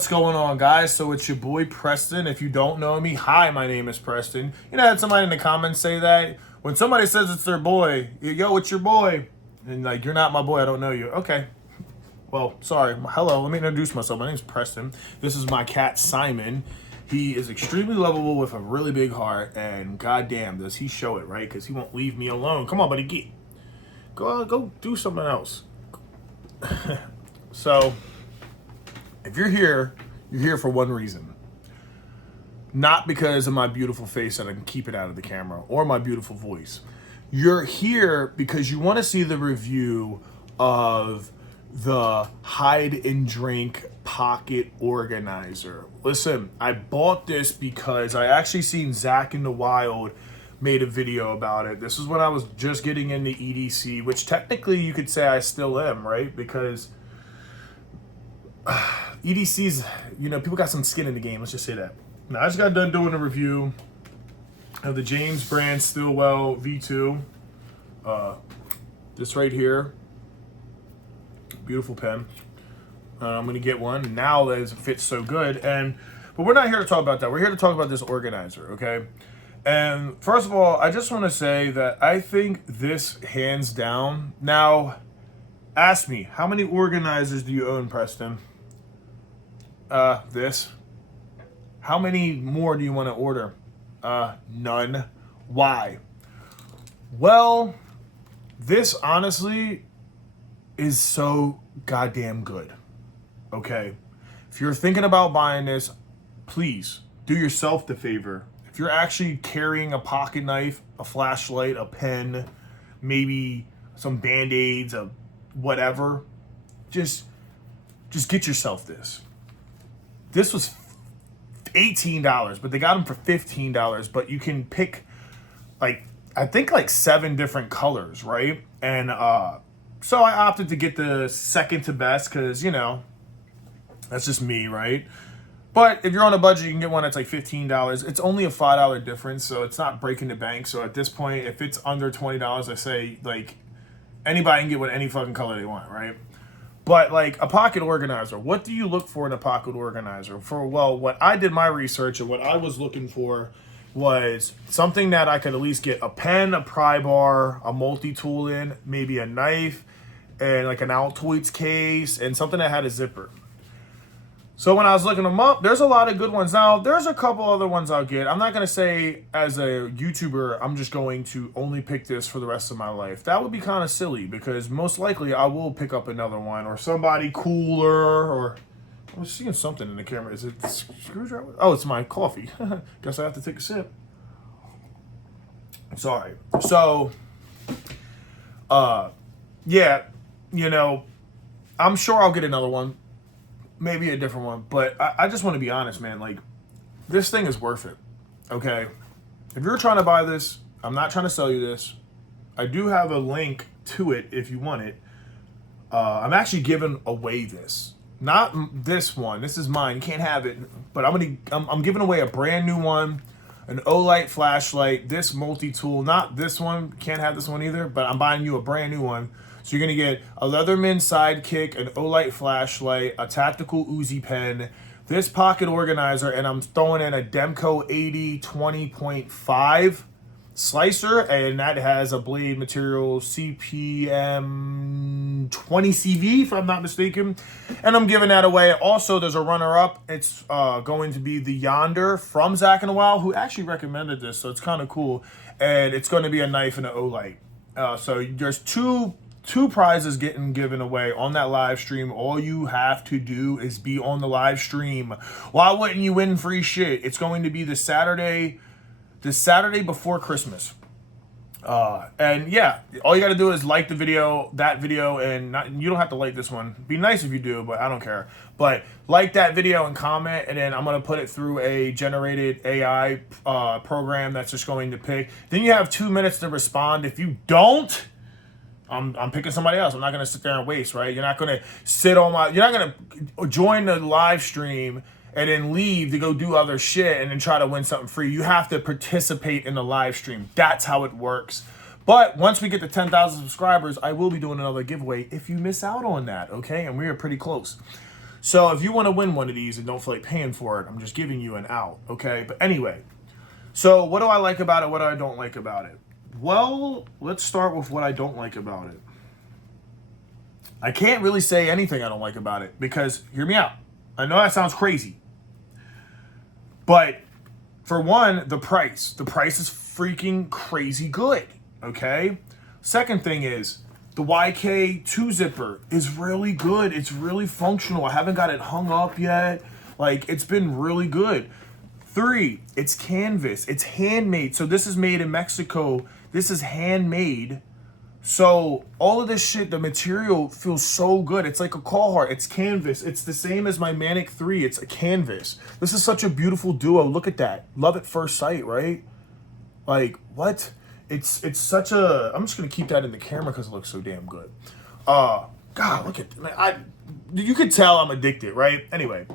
What's going on, guys? So it's your boy Preston. If you don't know me, hi, my name is Preston. You know, I had somebody in the comments say that when somebody says it's their boy, yo, it's your boy, and like, you're not my boy, I don't know you. Okay, well, sorry. Hello, let me introduce myself. My name is Preston. This is my cat Simon. He is extremely lovable with a really big heart, and goddamn, does he show it, right? Because he won't leave me alone. Come on, buddy, go do something else. So, if you're here for one reason. Not because of my beautiful face that I can keep it out of the camera or my beautiful voice. You're here because you want to see the review of the hide and drink pocket organizer. Listen, I bought this because I actually seen Zach in the Wild made a video about it. This is when I was just getting into EDC, which technically you could say I still am, right? Because EDC's, people got some skin in the game. Let's just say that. Now, I just got done doing a review of the James brand Stillwell V2. This right here. Beautiful pen. I'm going to get one now that it fits so good. But we're not here to talk about that. We're here to talk about this organizer, okay? And first of all, I just want to say that I think this hands down. Now, ask me, how many organizers do you own, Preston? This. How many more do you want to order? None. Why? Well, this honestly is so goddamn good. Okay? If you're thinking about buying this, please do yourself the favor. If you're actually carrying a pocket knife, a flashlight, a pen, maybe some Band-Aids, a whatever, just get yourself this. This was $18, but they got them for $15. But you can pick, I think 7 different colors, right? And so I opted to get the second to best because, that's just me, right? But if you're on a budget, you can get one that's like $15. It's only a $5 difference, so it's not breaking the bank. So at this point, if it's under $20, I say, anybody can get what any fucking color they want, right? But a pocket organizer, what do you look for in a pocket organizer? What I did my research and what I was looking for was something that I could at least get a pen, a pry bar, a multi-tool in, maybe a knife, and an Altoids case, and something that had a zipper. So when I was looking them up, there's a lot of good ones. Now, there's a couple other ones I'll get. I'm not going to say as a YouTuber, I'm just going to only pick this for the rest of my life. That would be kind of silly because most likely I will pick up another one or somebody cooler or... I was seeing something in the camera. Is it screwdriver? Oh, it's my coffee. Guess I have to take a sip. Sorry. So, yeah, I'm sure I'll get another one. Maybe a different one, but I just want to be honest, man. This thing is worth it, okay? If you're trying to buy this, I'm not trying to sell you this. I do have a link to it if you want it. I'm actually giving away this. Not this one. This is mine. You can't have it. But I'm giving away a brand new one, an Olight flashlight, this multi-tool. Not this one. Can't have this one either, but I'm buying you a brand new one. So you're going to get a Leatherman sidekick, an Olight flashlight, a tactical Uzi pen, this pocket organizer, and I'm throwing in a Demco 80 20.5 slicer, and that has a blade material CPM 20 CV, if I'm not mistaken. And I'm giving that away. Also, there's a runner-up. It's going to be the Yonder from Zach in a While, who actually recommended this, so it's kind of cool. And it's going to be a knife and an Olight. So there's two prizes getting given away on that live stream. All you have to do is be on the live stream. Why wouldn't you win free shit? It's going to be the Saturday before Christmas. And yeah, all you got to do is like that video, and you don't have to like this one. Be nice if you do, but I don't care. But like that video and comment, and then I'm going to put it through a generated AI program that's just going to pick. Then you have 2 minutes to respond. If you don't, I'm picking somebody else. I'm not going to sit there and waste, right? You're not going to you're not going to join the live stream and then leave to go do other shit and then try to win something free. You have to participate in the live stream. That's how it works. But once we get to 10,000 subscribers, I will be doing another giveaway if you miss out on that, okay? And we are pretty close. So if you want to win one of these and don't feel like paying for it, I'm just giving you an out, okay? But anyway, so what do I like about it? What do I don't like about it? Well, let's start with what I don't like about it. I can't really say anything I don't like about it because, hear me out. I know that sounds crazy. But for one, the price. The price is freaking crazy good, okay? Second thing is, the YK2 zipper is really good. It's really functional. I haven't got it hung up yet. Like, it's been really good. 3, it's canvas. It's handmade. So this is made in Mexico. This is handmade. So all of this shit, the material feels so good. It's like a Carhartt. It's canvas. It's the same as my Manic 3. It's a canvas. This is such a beautiful duo. Look at that. Love at first sight, right? Like, what? It's such a... I'm just going to keep that in the camera because it looks so damn good. God, look at... Man, you could tell I'm addicted, right? Anyway,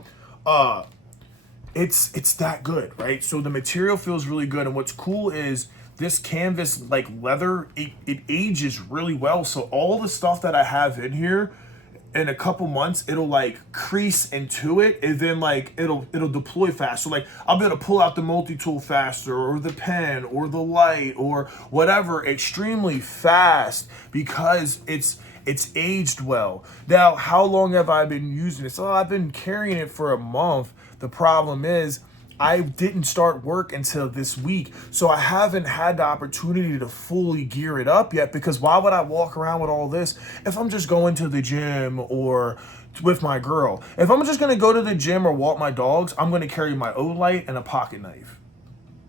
it's that good, right? So the material feels really good. And what's cool is this canvas, like leather, it ages really well. So all the stuff that I have in here, in a couple months, it'll like crease into it, and then like it'll deploy fast. So like I'll be able to pull out the multi-tool faster, or the pen, or the light, or whatever, extremely fast because it's aged well. Now, how long have I been using it? So I've been carrying it for a month. The problem is, I didn't start work until this week, so I haven't had the opportunity to fully gear it up yet, because why would I walk around with all this if I'm just going to the gym or with my girl? If I'm just going to go to the gym or walk my dogs, I'm going to carry my O-Light and a pocket knife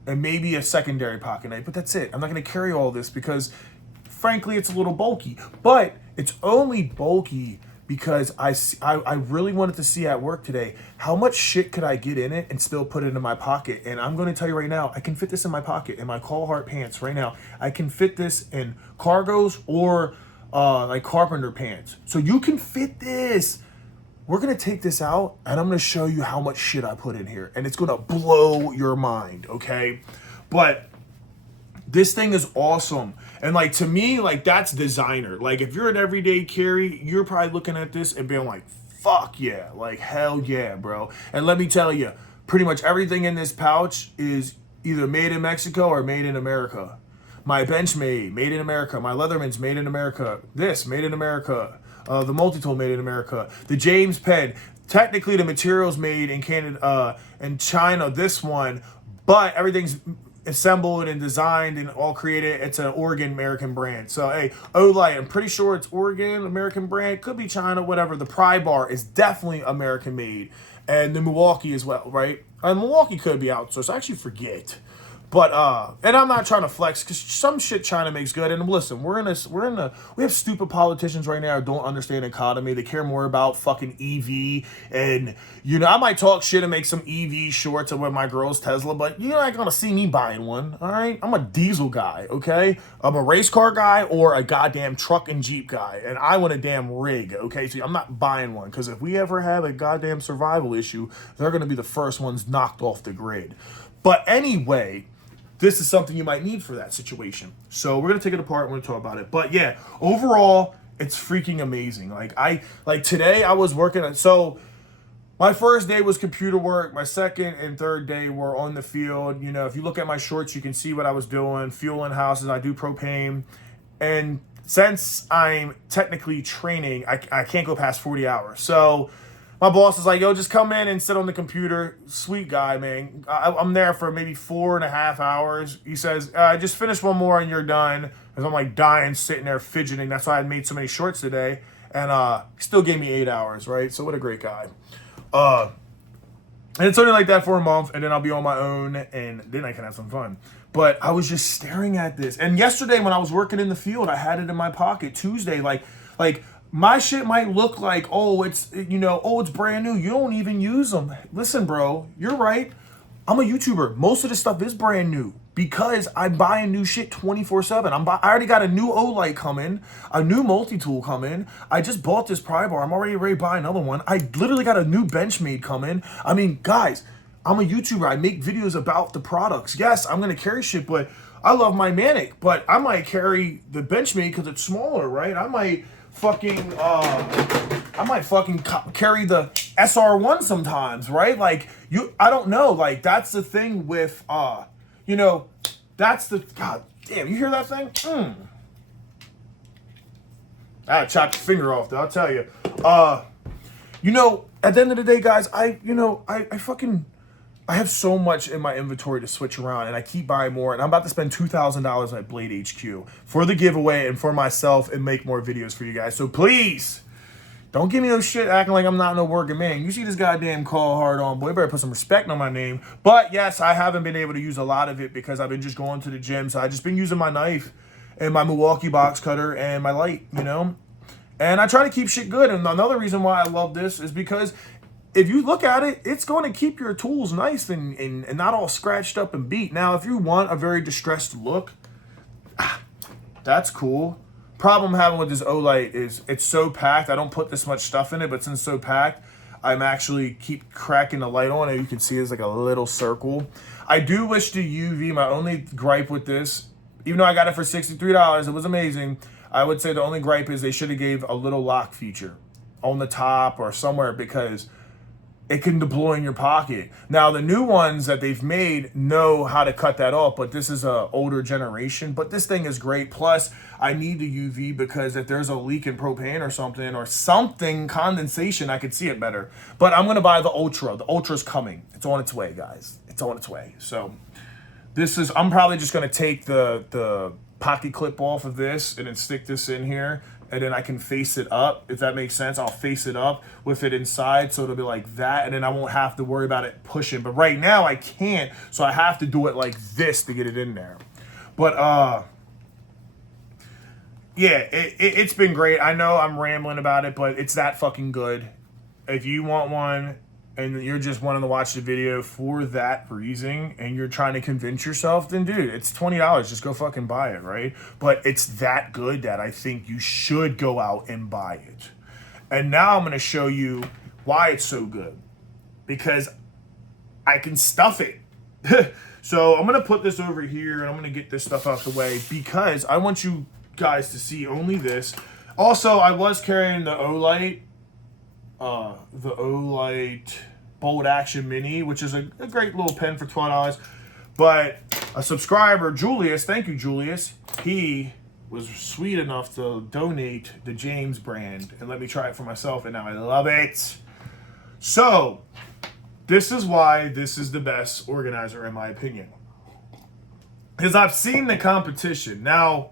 and maybe a secondary pocket knife, but that's it. I'm not going to carry all this because, frankly, it's a little bulky, but it's only bulky because I really wanted to see at work today, how much shit could I get in it and still put it in my pocket? And I'm going to tell you right now, I can fit this in my pocket, in my Carhartt pants right now. I can fit this in cargos or like carpenter pants. So you can fit this. We're going to take this out and I'm going to show you how much shit I put in here. And it's going to blow your mind, okay? But this thing is awesome. And like, to me, like, that's designer. Like, if you're an everyday carry, you're probably looking at this and being like, fuck yeah, like, hell yeah, bro. And let me tell you, pretty much everything in this pouch is either made in Mexico or made in America. My Benchmade, made in America. My Leatherman's made in America. This, made in America. The multi-tool, made in America. The James pen, technically the material's made in Canada, in China, this one, but everything's assembled and designed and all created. It's an Oregon American brand. So hey, O-Light, I'm pretty sure it's Oregon American brand, could be China, whatever. The pry bar is definitely American made, and the Milwaukee as well, right? And Milwaukee could be outsourced. I actually forget. But and I'm not trying to flex because some shit China makes good. And listen, we have stupid politicians right now who don't understand economy. They care more about fucking EV, and you know, I might talk shit and make some EV shorts with my girl's Tesla, but you're not gonna see me buying one. All right, I'm a diesel guy. Okay, I'm a race car guy or a goddamn truck and Jeep guy, and I want a damn rig. Okay, so I'm not buying one because if we ever have a goddamn survival issue, they're gonna be the first ones knocked off the grid. But anyway, this is something you might need for that situation. So we're going to take it apart. We're going to talk about it. But yeah, overall, it's freaking amazing. Like today I was working. So my first day was computer work. My second and third day were on the field. You know, if you look at my shorts, you can see what I was doing. Fueling houses. I do propane. And since I'm technically training, I can't go past 40 hours. So my boss is like, yo, just come in and sit on the computer. Sweet guy, man. I'm there for maybe 4.5 hours. He says, just finish one more and you're done. Because I'm like dying, sitting there fidgeting. That's why I made so many shorts today. And he still gave me 8 hours, right? So what a great guy. And it's only like that for a month. And then I'll be on my own. And then I can have some fun. But I was just staring at this. And yesterday when I was working in the field, I had it in my pocket. Tuesday, like my shit might look like, oh, it's, you know, oh, it's brand new. You don't even use them. Listen, bro, you're right. I'm a YouTuber. Most of this stuff is brand new because I buy new shit 24/7. I already got a new O-Light coming, a new multi-tool coming. I just bought this pry bar. I'm already ready to buy another one. I literally got a new Benchmade coming. I mean, guys, I'm a YouTuber. I make videos about the products. Yes, I'm going to carry shit, but I love my Manic. But I might carry the Benchmade because it's smaller, right? I might fucking carry the SR1 sometimes, right? Like I don't know. Like that's the thing with, you know, that's the, God damn, you hear that thing? I chopped your finger off though, I'll tell you. You know, at the end of the day, guys, I have so much in my inventory to switch around, and I keep buying more, and I'm about to spend $2,000 at Blade HQ for the giveaway and for myself and make more videos for you guys. So please, don't give me no shit acting like I'm not no working man. You see this goddamn call hard on, boy, you better put some respect on my name. But yes, I haven't been able to use a lot of it because I've been just going to the gym, so I've just been using my knife and my Milwaukee box cutter and my light, you know? And I try to keep shit good. And another reason why I love this is because if you look at it, it's going to keep your tools nice and not all scratched up and beat. Now, if you want a very distressed look, that's cool. Problem I'm having with this Olight is it's so packed. I don't put this much stuff in it, but since it's so packed, I'm actually keep cracking the light on, and you can see it's like a little circle. I do wish the UV, my only gripe with this, even though I got it for $63, it was amazing. I would say the only gripe is they should have gave a little lock feature on the top or somewhere because it can deploy in your pocket. Now, the new ones that they've made know how to cut that off, but this is a older generation. But this thing is great. Plus, I need the UV because if there's a leak in propane or something, condensation, I could see it better. But I'm going to buy the Ultra. The Ultra's coming. It's on its way, guys. It's on its way. So I'm probably just going to take the pocket clip off of this and then stick this in here, and then I can face it up, if that makes sense. I'll face it up with it inside, so it'll be like that, and then I won't have to worry about it pushing. But right now I can't, so I have to do it like this to get it in there. But yeah, it's been great. I know I'm rambling about it, but it's that fucking good. If you want one and you're just wanting to watch the video for that reason and you're trying to convince yourself, then dude, it's $20. Just go fucking buy it, right? But it's that good that I think you should go out and buy it. And now I'm going to show you why it's so good. Because I can stuff it. So I'm going to put this over here and I'm going to get this stuff out the way because I want you guys to see only this. Also, I was carrying the Olight Bolt Action Mini, which is a great little pen for $12. But a subscriber, Julius, thank you, Julius, he was sweet enough to donate the James brand and let me try it for myself, and now I love it. So, this is why this is the best organizer, in my opinion. Because I've seen the competition. Now,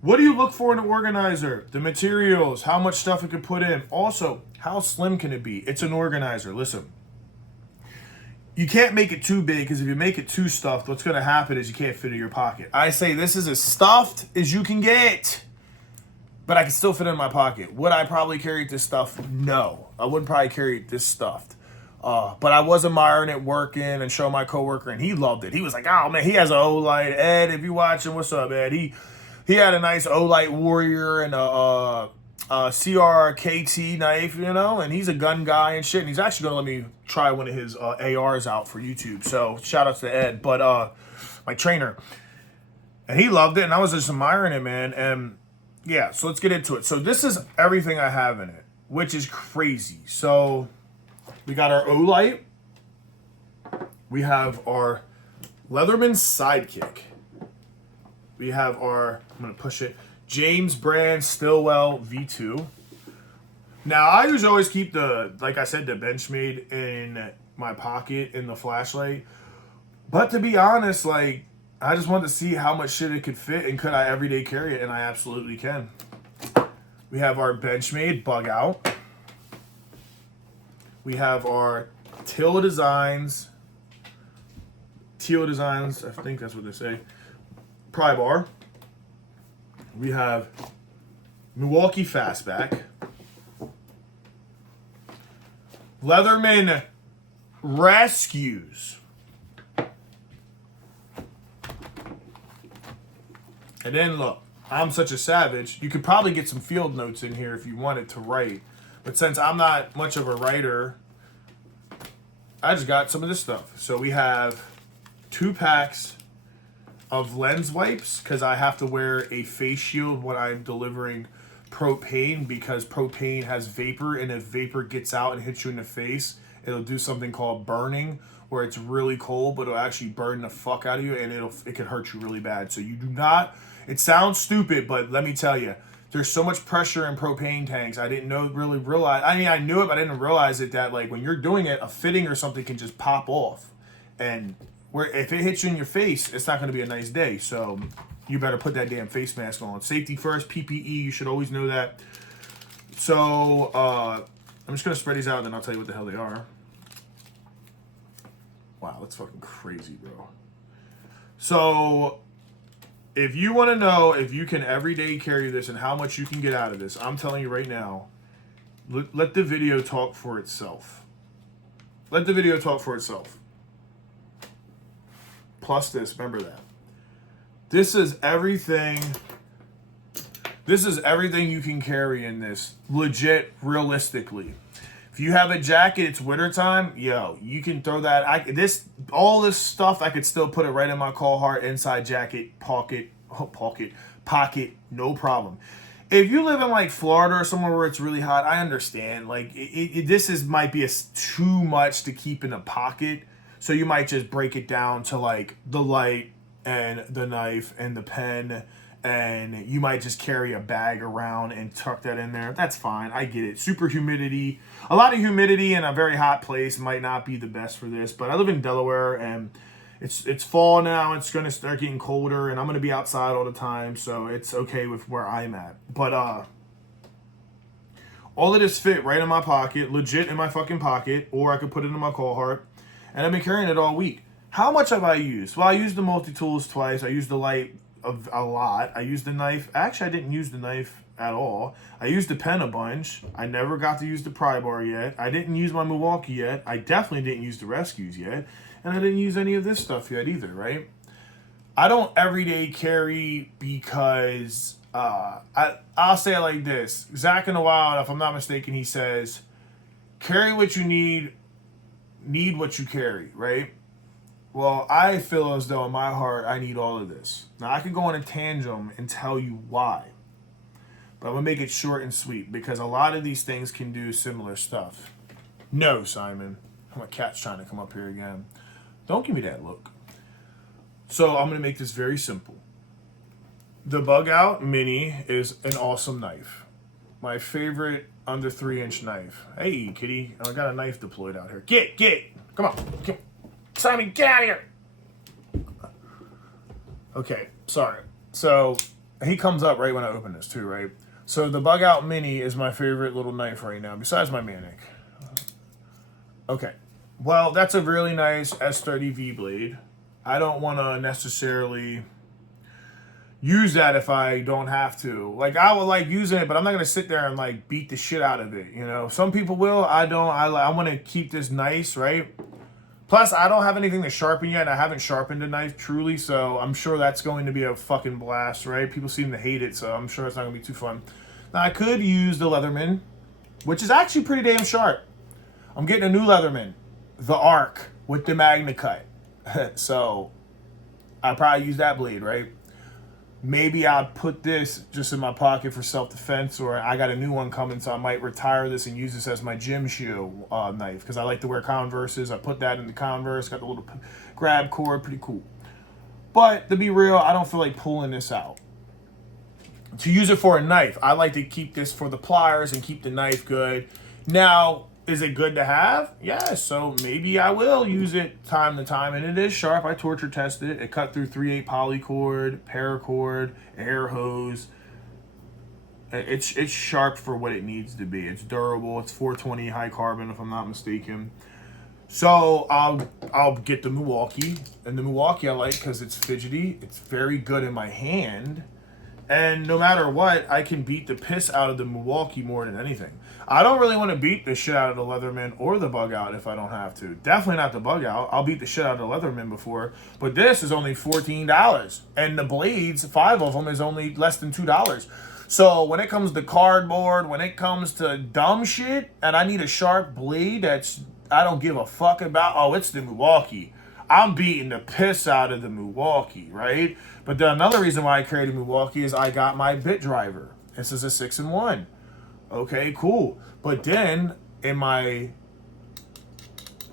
what do you look for in an organizer? The materials, how much stuff it can put in. Also, how slim can it be? It's an organizer. Listen, you can't make it too big because if you make it too stuffed, what's going to happen is you can't fit it in your pocket. I say this is as stuffed as you can get, but I can still fit it in my pocket. Would I probably carry this stuff? No, I wouldn't probably carry it this stuffed. But I was admiring it working and showing my coworker, and he loved it. He was like, "Oh man, he has an Olight." Ed, if you're watching, what's up, Ed? He had a nice Olight Warrior and a CRKT knife, you know, and he's a gun guy and shit, and he's actually gonna let me try one of his ARs out for YouTube. So shout out to Ed, but my trainer, and he loved it, and I was just admiring it, man. And yeah, so let's get into it. So this is everything I have in it, which is crazy. So we got our Olight, we have our Leatherman Sidekick, we have our, I'm gonna push it, James brand Stillwell V2. Now, I usually always keep like I said, the Benchmade in my pocket in the flashlight. But to be honest, like, I just wanted to see how much shit it could fit and could I everyday carry it, and I absolutely can. We have our Benchmade Bug Out. We have our Teal Designs, I think that's what they say, pry bar. We have Milwaukee Fastback, Leatherman Rescues, and then look, I'm such a savage, you could probably get some field notes in here if you wanted to write, but since I'm not much of a writer, I just got some of this stuff. So we have 2 packs of lens wipes because I have to wear a face shield when I'm delivering propane because propane has vapor, and if vapor gets out and hits you in the face, it'll do something called burning, where it's really cold, but it'll actually burn the fuck out of you, and it can hurt you really bad. So you do not, it sounds stupid, but let me tell you, there's so much pressure in propane tanks. I didn't realize, I mean, I knew it, but I didn't realize it, that like when you're doing it, a fitting or something can just pop off. And where if it hits you in your face, it's not going to be a nice day. So you better put that damn face mask on. Safety first, PPE, you should always know that. So I'm just going to spread these out, and then I'll tell you what the hell they are. Wow, that's fucking crazy, bro. So if you want to know if you can every day carry this and how much you can get out of this, I'm telling you right now, let the video talk for itself. Let the video talk for itself. Plus this, remember that. This is everything. This is everything you can carry in this, legit, realistically. If you have a jacket, it's wintertime, yo, you can throw that. All this stuff, I could still put it right in my Carhartt inside jacket, pocket, no problem. If you live in like Florida or somewhere where it's really hot, I understand. Like might be too much to keep in a pocket, so you might just break it down to like the light and the knife and the pen. And you might just carry a bag around and tuck that in there. That's fine. I get it. Super humidity. A lot of humidity in a very hot place might not be the best for this. But I live in Delaware, and it's fall now. It's going to start getting colder, and I'm going to be outside all the time. So it's okay with where I'm at. But all of this fit right in my pocket. Legit in my fucking pocket. Or I could put it in my Carhartt. And I've been carrying it all week. How much have I used? Well, I used the multi-tools twice. I used the light a lot. I used the knife. Actually, I didn't use the knife at all. I used the pen a bunch. I never got to use the pry bar yet. I didn't use my Milwaukee yet. I definitely didn't use the rescues yet. And I didn't use any of this stuff yet either, right? I don't everyday carry because I'll say it like this. Zach in the Wild, if I'm not mistaken, he says, carry what you need what you carry, right? Well, I feel as though in my heart, I need all of this. Now, I could go on a tangent and tell you why. But I'm going to make it short and sweet because a lot of these things can do similar stuff. No, Simon. My cat's trying to come up here again. Don't give me that look. So I'm going to make this very simple. The Bug Out Mini is an awesome knife. My favorite under 3-inch knife. Hey, kitty. I got a knife deployed out here. Get. Come on. Simon, get out of here. Okay, sorry. So he comes up right when I open this too, right? So the Bug Out Mini is my favorite little knife right now, besides my Manic. Okay, well, that's a really nice S30V blade. I don't want to necessarily use that if I don't have to. Like, I would like using it, but I'm not going to sit there and like beat the shit out of it, you know? Some people will. I don't. I want to keep this nice, right? Plus, I don't have anything to sharpen yet, and I haven't sharpened a knife truly, so I'm sure that's going to be a fucking blast, right? People seem to hate it, so I'm sure it's not going to be too fun. Now, I could use the Leatherman, which is actually pretty damn sharp. I'm getting a new Leatherman, the Arc, with the MagnaCut. So, I'll probably use that blade, right? Maybe I'll put this just in my pocket for self-defense, or I got a new one coming, so I might retire this and use this as my gym shoe knife, because I like to wear Converses. I put that in the Converse, got the little grab cord, pretty cool. But to be real, I don't feel like pulling this out. To use it for a knife, I like to keep this for the pliers and keep the knife good. Now, is it good to have? Yes, so maybe I will use it time to time, and it is sharp. I torture tested it. It cut through 3/8 polycord, paracord, air hose. It's sharp for what it needs to be. It's durable. It's 420 high carbon, if I'm not mistaken. So I'll get the Milwaukee, and the Milwaukee I like because it's fidgety. It's very good in my hand, and no matter what, I can beat the piss out of the Milwaukee more than anything. I don't really want to beat the shit out of the Leatherman or the Bug Out if I don't have to. Definitely not the Bug Out. I'll beat the shit out of the Leatherman before. But this is only $14. And the blades, 5 of them, is only less than $2. So when it comes to cardboard, when it comes to dumb shit, and I need a sharp blade that's I don't give a fuck about, oh, it's the Milwaukee. I'm beating the piss out of the Milwaukee, right? But another reason why I carry the Milwaukee is I got my bit driver. This is a 6-in-1. Okay, cool. But then in my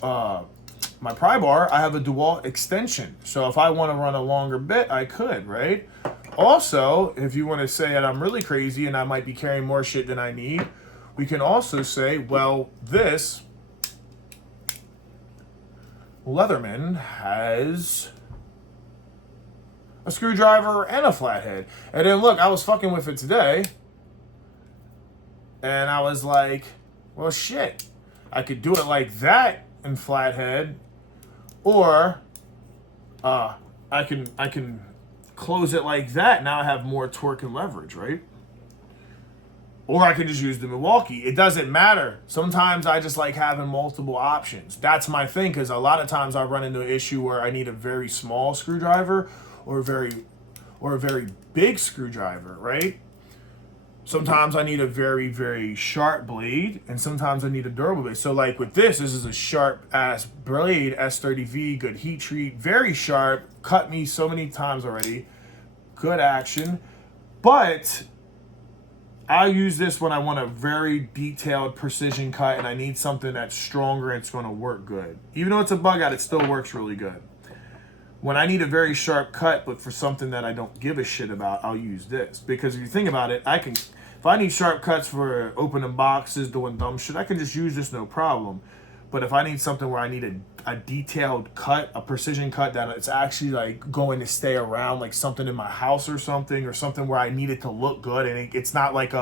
my pry bar, I have a DeWalt extension. So if I want to run a longer bit, I could, right? Also, if you want to say that I'm really crazy and I might be carrying more shit than I need, we can also say, well, this Leatherman has a screwdriver and a flathead. And then look, I was fucking with it today, and I was like, well, shit, I could do it like that in flathead, or I can close it like that. Now I have more torque and leverage, right? Or I can just use the Milwaukee. It doesn't matter. Sometimes I just like having multiple options. That's my thing, because a lot of times I run into an issue where I need a very small screwdriver or a very big screwdriver, right? Sometimes I need a very, very sharp blade, and sometimes I need a durable blade. So like with this is a sharp ass blade, S30V, good heat treat, very sharp, cut me so many times already, good action. But I use this when I want a very detailed precision cut and I need something that's stronger and it's going to work good. Even though it's a bug out, it still works really good. When I need a very sharp cut, but for something that I don't give a shit about, I'll use this. Because if you think about it, if I need sharp cuts for opening boxes, doing dumb shit, I can just use this no problem. But if I need something where I need a detailed cut, a precision cut that it's actually like going to stay around, like something in my house or something where I need it to look good, and it's not like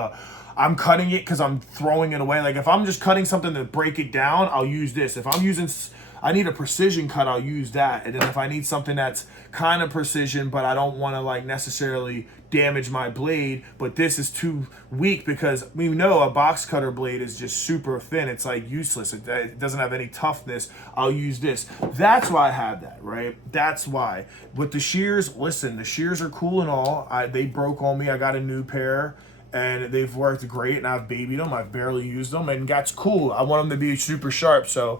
I'm cutting it because I'm throwing it away. Like if I'm just cutting something to break it down, I'll use this. If I need a precision cut, I'll use that. And then if I need something that's kind of precision, but I don't want to like necessarily damage my blade, but this is too weak, because we know a box cutter blade is just super thin. It's like useless. It doesn't have any toughness. I'll use this. That's why I have that, right? That's why. With the shears, listen, the shears are cool and all. They broke on me. I got a new pair, and they've worked great, and I've babied them. I've barely used them, and that's cool. I want them to be super sharp, so...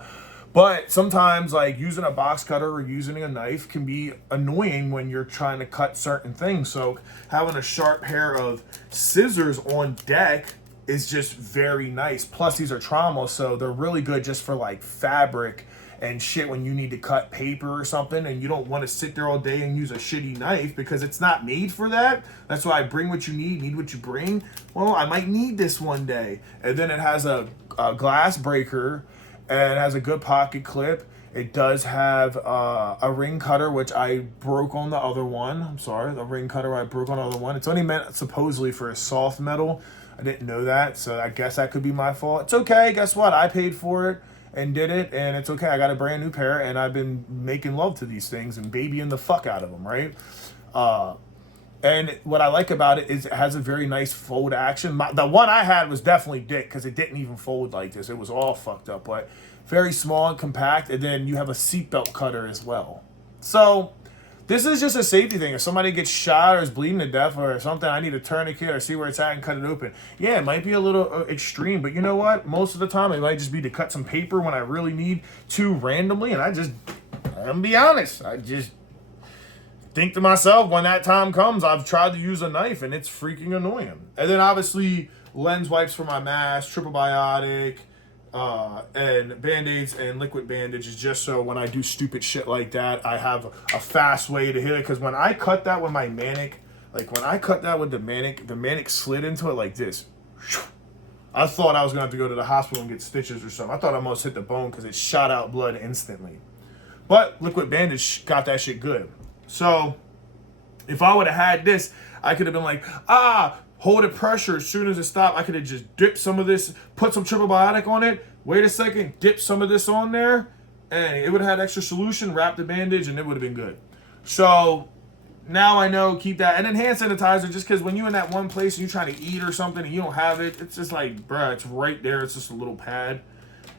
But sometimes, like, using a box cutter or using a knife can be annoying when you're trying to cut certain things. So having a sharp pair of scissors on deck is just very nice. Plus, these are trauma, so they're really good just for, like, fabric and shit when you need to cut paper or something and you don't want to sit there all day and use a shitty knife because it's not made for that. That's why I bring what you need what you bring. Well, I might need this one day. And then it has a glass breaker, and it has a good pocket clip. It does have a ring cutter, which I broke on the other one. I'm sorry, the ring cutter I broke on the other one. It's only meant supposedly for a soft metal. I didn't know that, so I guess that could be my fault. It's okay, guess what? I paid for it and did it, and it's okay. I got a brand new pair, and I've been making love to these things and babying the fuck out of them, right? And what I like about it is it has a very nice fold action. The one I had was definitely dick because it didn't even fold like this. It was all fucked up, but very small and compact. And then you have a seatbelt cutter as well. So this is just a safety thing. If somebody gets shot or is bleeding to death or something, I need a tourniquet or see where it's at and cut it open. Yeah, it might be a little extreme, but you know what? Most of the time it might just be to cut some paper when I really need to randomly. And I'm gonna be honest, I just think to myself, when that time comes, I've tried to use a knife and it's freaking annoying. And then obviously lens wipes for my mask, triple biotic, and band-aids and liquid bandages, just so when I do stupid shit like that, I have a fast way to hit it. Because when I cut that with my Manic, the Manic slid into it like this. I thought I was gonna have to go to the hospital and get stitches or something. I thought I almost hit the bone because it shot out blood instantly. But liquid bandage got that shit good. So if I would have had this, I could have been like, hold it pressure as soon as it stopped. I could have just dipped some of this, put some triple biotic on it, wait a second, dip some of this on there, and it would have had extra solution, wrap the bandage, and it would have been good. So now I know, keep that. And then hand sanitizer, just because when you're in that one place and you're trying to eat or something and you don't have it, it's just like, bruh, it's right there. It's just a little pad.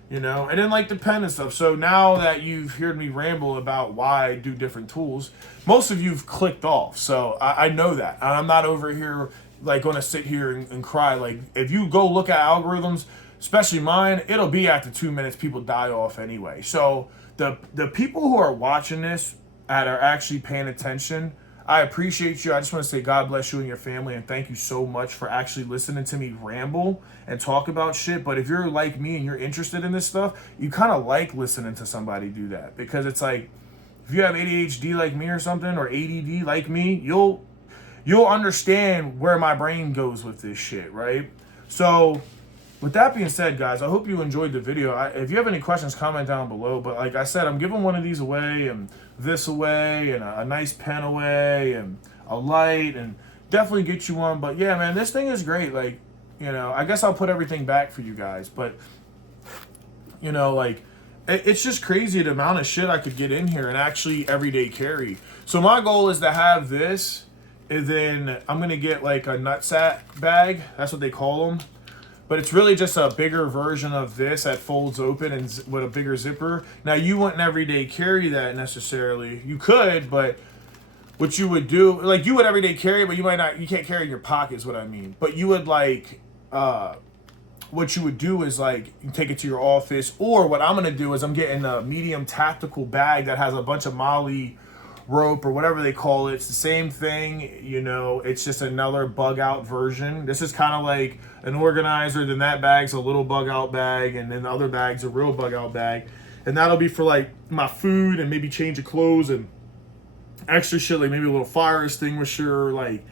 You know, and then like the pen and stuff. So now that you've heard me ramble about why I do different tools, most of you've clicked off. So I know that. And I'm not over here like going to sit here and cry. Like if you go look at algorithms, especially mine, it'll be after 2 minutes people die off anyway. So the people who are watching this and are actually paying attention I appreciate you. I just want to say God bless you and your family, and thank you so much for actually listening to me ramble and talk about shit. But if you're like me and you're interested in this stuff, you kind of like listening to somebody do that, because it's like, if you have ADHD like me or something, or ADD like me, you'll understand where my brain goes with this shit, right? So with that being said, guys, I hope you enjoyed the video. If you have any questions, comment down below. But like I said, I'm giving one of these away, and this away, and a nice pen away, and a light, and definitely get you one. But yeah, man, this thing is great. Like, you know, I guess I'll put everything back for you guys. But, you know, like, it's just crazy the amount of shit I could get in here and actually everyday carry. So my goal is to have this, and then I'm going to get like a nutsack bag. That's what they call them. But it's really just a bigger version of this that folds open and with a bigger zipper. Now, you wouldn't everyday carry that necessarily. You could, but what you would do, like, you would everyday carry it, but you might not, you can't carry it in your pockets, what I mean. But you would, like, what you would do is, like, you take it to your office. Or what I'm going to do is I'm getting a medium tactical bag that has a bunch of Molly rope or whatever they call it. It's the same thing, you know, it's just another bug out version. This is kind of like an organizer, then that bag's a little bug out bag, and then the other bag's a real bug out bag, and that'll be for like my food and maybe change of clothes and extra shit, like maybe a little fire extinguisher, like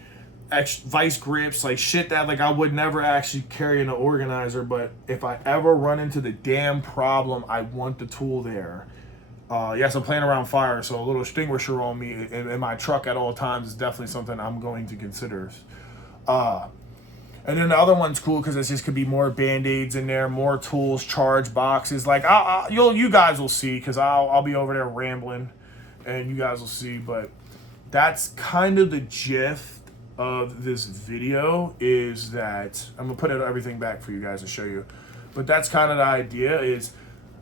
vice grips, like shit that like I would never actually carry in an organizer. But if I ever run into the damn problem, I want the tool there. Yes, I'm playing around fire, so a little extinguisher on me in my truck at all times is definitely something I'm going to consider. And then the other one's cool because it just could be more Band-Aids in there, more tools, charge boxes. Like, you guys will see, because I'll be over there rambling, and you guys will see. But that's kind of the gist of this video, is that I'm going to put everything back for you guys to show you. But that's kind of the idea, is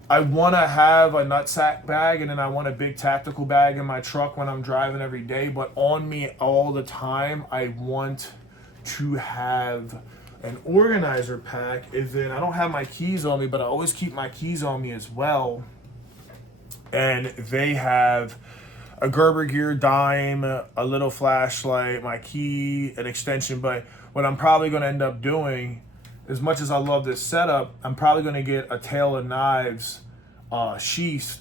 I want to have a nutsack bag, and then I want a big tactical bag in my truck when I'm driving every day. But on me all the time, I want to have an organizer pack. And then I don't have my keys on me, but I always keep my keys on me as well. And they have a Gerber gear dime, a little flashlight, my key, an extension. But what I'm probably going to end up doing, as much as I love this setup, I'm probably going to get a Tail of Knives sheath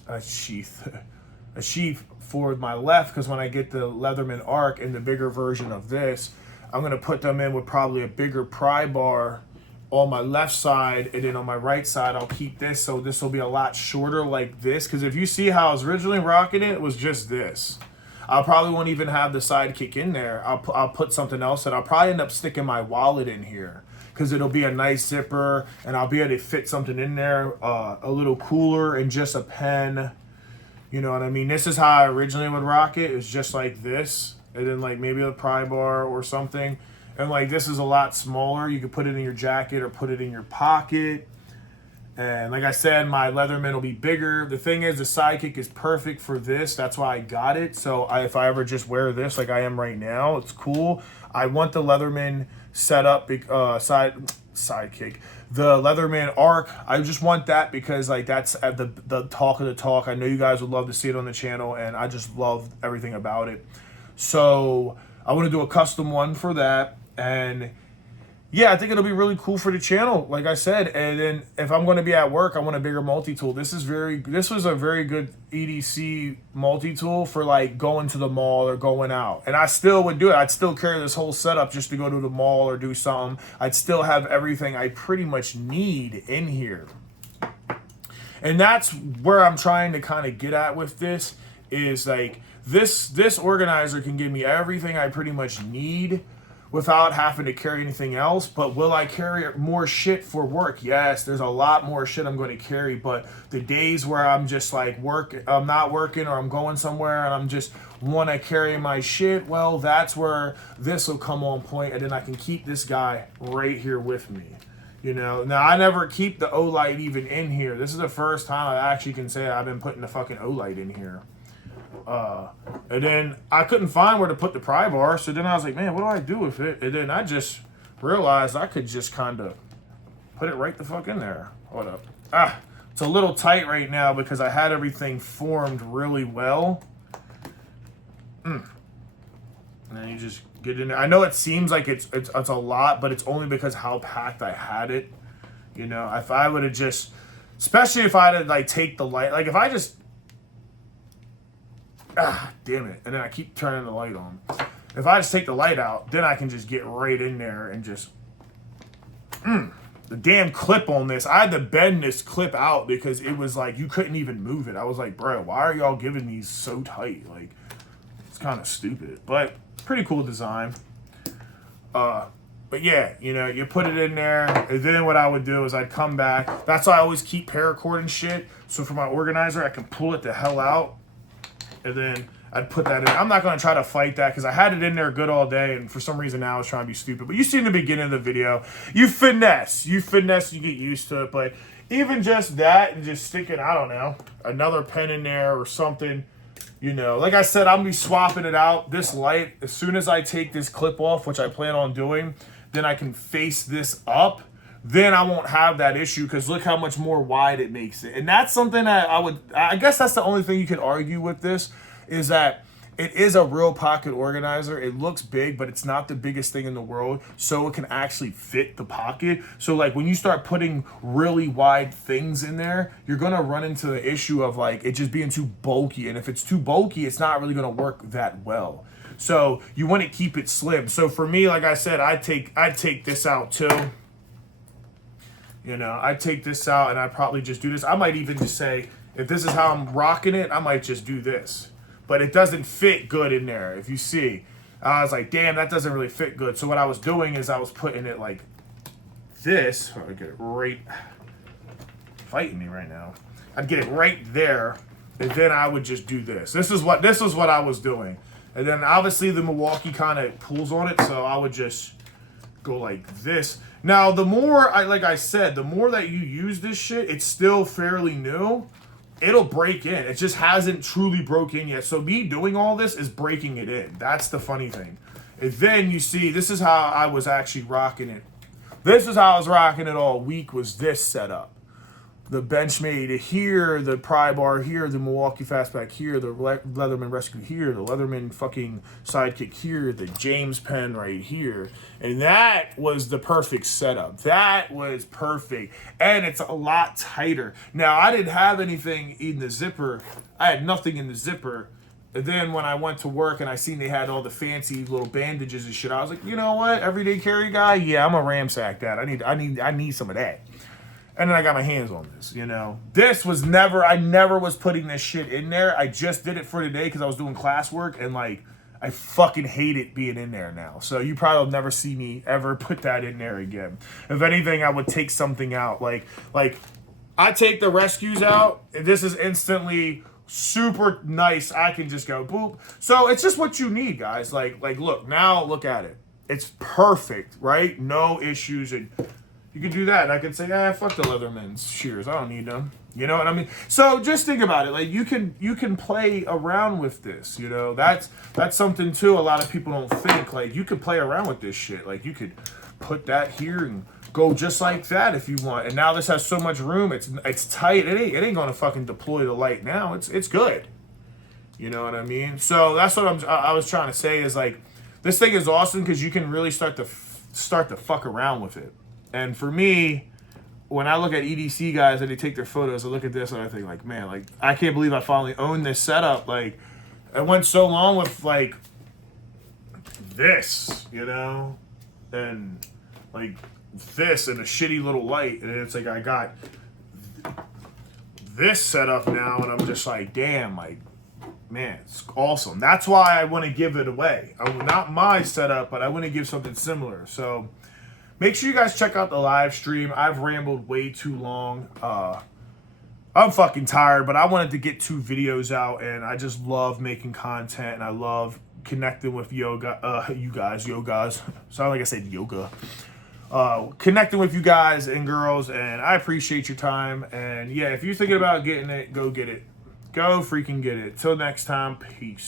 for my left, because when I get the Leatherman Arc and the bigger version of this, I'm going to put them in with probably a bigger pry bar on my left side, and then on my right side I'll keep this, so this will be a lot shorter like this. Because if you see how I was originally rocking it, it was just this. I probably won't even have the sidekick in there. I'll put something else, and I'll probably end up sticking my wallet in here, because it'll be a nice zipper, and I'll be able to fit something in there, a little cooler, and just a pen. You know what I mean? This is how I originally would rock it. It's just like this, and then like maybe a pry bar or something. And like this is a lot smaller. You could put it in your jacket or put it in your pocket. And like I said, my Leatherman will be bigger. The thing is, the sidekick is perfect for this. That's why I got it. So if I ever just wear this like I am right now, it's cool. I want the Leatherman setup, sidekick. The Leatherman Arc, I just want that because like that's the talk of the talk. I know you guys would love to see it on the channel, and I just love everything about it. So I want to do a custom one for that. And yeah, I think it'll be really cool for the channel, like I said. And then if I'm going to be at work, I want a bigger multi-tool. This was a very good EDC multi-tool for like going to the mall or going out. And I still would do it. I'd still carry this whole setup just to go to the mall or do something. I'd still have everything I pretty much need in here. And that's where I'm trying to kind of get at with this, is like this organizer can give me everything I pretty much need without having to carry anything else. But will I carry more shit for work? Yes, there's a lot more shit I'm going to carry. But the days where I'm just like I'm not working, or I'm going somewhere and I'm just want to carry my shit, well, that's where this will come on point, and then I can keep this guy right here with me. You know, now I never keep the O-Light even in here. This is the first time I actually can say I've been putting the fucking O-Light in here. And then I couldn't find where to put the pry bar, so then I was like, man, what do I do with it? And then I just realized I could just kind of put it right the fuck in there. Hold up. It's a little tight right now because I had everything formed really well. And then you just get in there. I know it seems like it's a lot, but it's only because how packed I had it. You know, if I would have just, especially if I had to like take the light, like if I just, damn it, and then I keep turning the light on. If I just take the light out, then I can just get right in there and just, the damn clip on this. I had to bend this clip out because it was like, you couldn't even move it. I was like, bro, why are y'all giving these so tight? Like, it's kind of stupid, but pretty cool design. But yeah, you know, you put it in there, and then what I would do is I'd come back. That's why I always keep paracord and shit. So for my organizer, I can pull it the hell out, and then I'd put that in. I'm not going to try to fight that because I had it in there good all day, and for some reason now I was trying to be stupid. But you see in the beginning of the video, you finesse, you get used to it. But even just that and just sticking, I don't know, another pen in there or something, you know. Like I said, I'm going to be swapping it out. This light, as soon as I take this clip off, which I plan on doing, then I can face this up. Then I won't have that issue because look how much more wide it makes it. And that's something that I guess that's the only thing you could argue with this, is that it is a real pocket organizer. It looks big, but it's not the biggest thing in the world, so it can actually fit the pocket. So like when you start putting really wide things in there, you're gonna run into the issue of like it just being too bulky. And if it's too bulky, it's not really gonna work that well. So you want to keep it slim. So for me, like I said, I'd take this out too. You know, I'd take this out and I'd probably just do this. I might even just say, if this is how I'm rocking it, I might just do this. But it doesn't fit good in there. If you see, I was like, damn, that doesn't really fit good. So what I was doing is I was putting it like this. I get it right, fighting me right now. I'd get it right there, and then I would just do this. This is what I was doing. And then obviously the Milwaukee kind of pulls on it, so I would just go like this. Now, the more, like I said, the more that you use this shit, it's still fairly new. It'll break in. It just hasn't truly broke in yet. So me doing all this is breaking it in. That's the funny thing. And then you see, this is how I was actually rocking it. This is how I was rocking it all week, was this setup. The Benchmade here, the pry bar here, the Milwaukee Fastback here, the Leatherman Rescue here, the Leatherman fucking Sidekick here, the James pen right here. And that was the perfect setup. That was perfect. And it's a lot tighter. Now, I didn't have anything in the zipper. I had nothing in the zipper. And then when I went to work and I seen they had all the fancy little bandages and shit, I was like, you know what? Everyday carry guy? Yeah, I'm a ramsack that. I need some of that. And then I got my hands on this, you know. This was I never was putting this shit in there. I just did it for today because I was doing classwork, and like, I fucking hate it being in there now. So you probably will never see me ever put that in there again. If anything, I would take something out. Like I take the rescues out, and this is instantly super nice. I can just go boop. So it's just what you need, guys. Like look, now look at it. It's perfect, right? No issues. And you could do that, and I could say, fuck the Leatherman's shears. I don't need them. You know what I mean? So just think about it. Like you can play around with this. You know, that's something too. A lot of people don't think. Like you could play around with this shit. Like you could put that here and go just like that if you want. And now this has so much room. It's tight. It ain't gonna fucking deploy the light now. It's good. You know what I mean? So that's what I was trying to say is like this thing is awesome because you can really start to fuck around with it. And for me, when I look at EDC guys and they take their photos, I look at this and I think like, man, like I can't believe I finally owned this setup. Like I went so long with like this, you know, and like this and a shitty little light, and it's like I got this set up now, and I'm just like, damn, like, man, it's awesome. That's why I want to give it away. Not my setup, but I want to give something similar. So make sure you guys check out the live stream. I've rambled way too long. I'm fucking tired, but I wanted to get 2 videos out, and I just love making content, and I love connecting with you guys. Sound like I said yoga. Connecting with you guys and girls, and I appreciate your time. And yeah, if you're thinking about getting it, go get it. Go freaking get it. Till next time, peace.